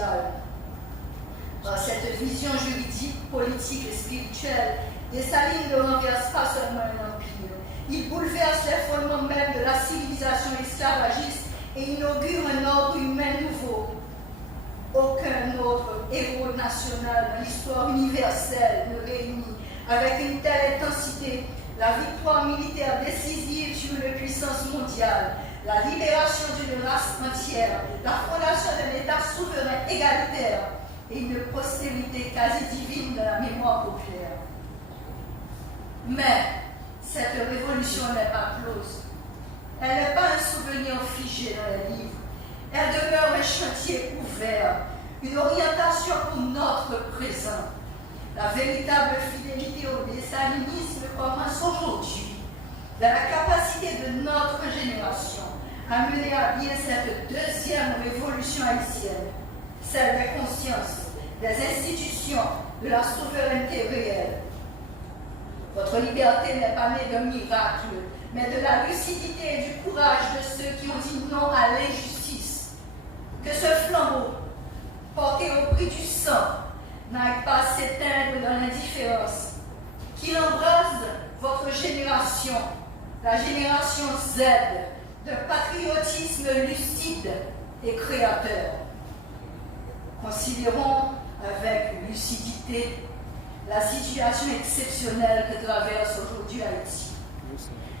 mondiale. Dans cette vision juridique, politique et spirituelle, Dessalines ne renverse pas seulement un empire, il bouleverse les fondements même de la civilisation esclavagiste et inaugure un ordre humain nouveau. Aucun autre héros national dans l'histoire universelle ne réunit avec une telle intensité la victoire militaire décisive sur une puissance mondiale, la libération d'une race entière, la fondation d'un État souverain égalitaire et une postérité quasi divine de la mémoire populaire. Mais cette révolution n'est pas close. Elle n'est pas un souvenir figé dans les livres. Elle demeure un chantier ouvert, une orientation pour notre présent. La véritable fidélité au dessalinisme commence aujourd'hui, dans la capacité de notre génération à mener à bien cette deuxième révolution haïtienne, celle des consciences, des institutions, de la souveraineté réelle. Votre liberté n'est pas née d'un miracle, mais de la lucidité et du courage de ceux qui ont dit non à l'injustice. Que ce flambeau, porté au prix du sang, n'aille pas s'éteindre dans l'indifférence. Qu'il embrase votre génération, la génération Z, de patriotisme lucide et créateur. Considérons avec lucidité la situation exceptionnelle que traverse aujourd'hui Haïti.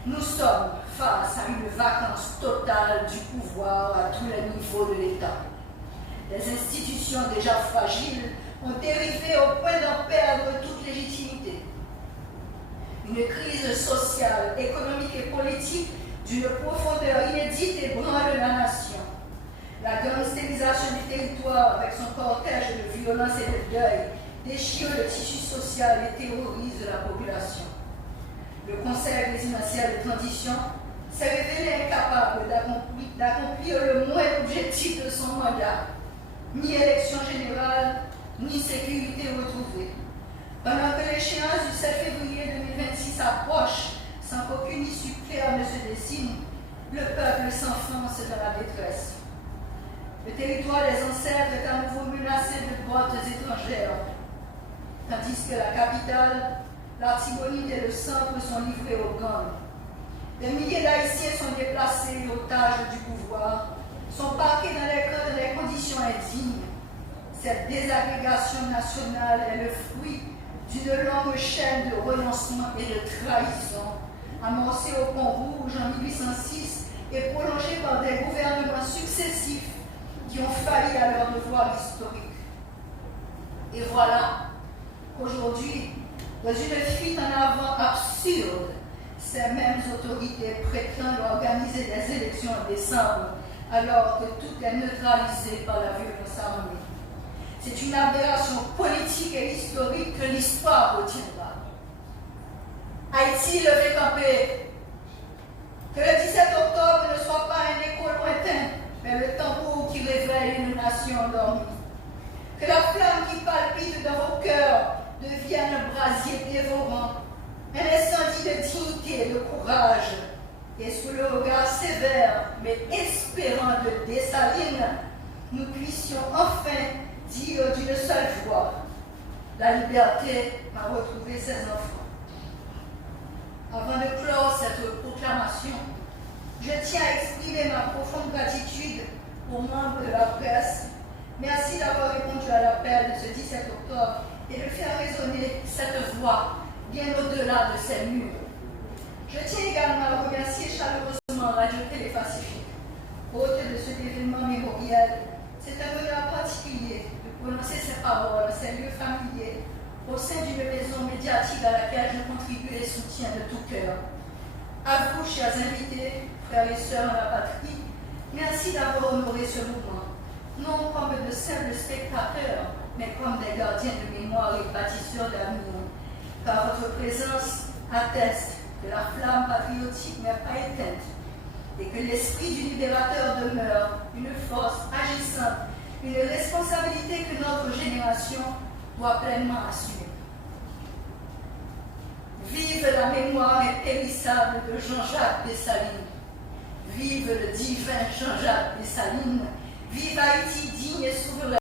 Nous sommes face à une vacance totale du pouvoir à tous les niveaux de l'État. Les institutions déjà fragiles ont dérivé au point d'en perdre toute légitimité. Une crise sociale, économique et politique d'une profondeur inédite ébranle la nation. La gangstérisation du territoire avec son cortège de violence et de deuil déchire le tissu social et terrorise la population. Le Conseil présidentiel de transition s'est révélé incapable d'accomplir le moindre objectif de son mandat, ni élection générale, ni sécurité retrouvée. Pendant que l'échéance du 7 février 2026 approche, sans qu'aucune issue claire ne se dessine, le peuple s'enfonce dans la détresse. Le territoire des ancêtres est à nouveau menacé de bottes étrangères, tandis que la capitale, l'Artibonite et le centre sont livrés aux gangs. Des milliers d'Haïtiens sont déplacés, otages du pouvoir, sont parqués dans les conditions indignes. Cette désagrégation nationale est le fruit d'une longue chaîne de renoncement et de trahison, amorcée au Pont Rouge en 1806 et prolongée par des gouvernements successifs qui ont failli à leur devoir historique. Et voilà qu'aujourd'hui, dans une fuite en avant absurde, ces mêmes autorités prétendent organiser des élections en décembre, alors que tout est neutralisé par la violence armée. C'est une aberration politique et historique que l'histoire retiendra. Haïti, levez campé. Que le 17 octobre ne soit pas un écho lointain, mais le tambour qui réveille une nation endormie. Que la flamme qui palpite dans vos cœurs devienne un brasier dévorant, un incendie de dignité et de courage. Et sous le regard sévère, mais espérant de Dessalines, nous puissions enfin dire d'une seule voix: la liberté a retrouvé ses enfants. Avant de clore cette proclamation, je tiens à exprimer ma profonde gratitude aux membres de la presse. Merci d'avoir répondu à l'appel de ce 17 octobre et de faire résonner cette voix bien au-delà de ces murs. Je tiens également à remercier chaleureusement Radio-Télé Pacifique, hôte de cet événement mémoriel. C'est un honneur particulier de prononcer ces paroles, ces lieux familiers, au sein d'une maison médiatique à laquelle je contribue et soutiens de tout cœur. À vous, chers invités, frères et sœurs de la patrie, merci d'avoir honoré ce moment, non comme de simples spectateurs, mais comme des gardiens de mémoire et bâtisseurs d'avenir, car votre présence atteste que la flamme patriotique n'est pas éteinte et que l'esprit du libérateur demeure une force agissante, une responsabilité que notre génération doit pleinement assumer. Vive la mémoire impérissable de Jean-Jacques Dessalines. Vive le divin Jean-Jacques Dessalines. Vive Haïti digne et souverain.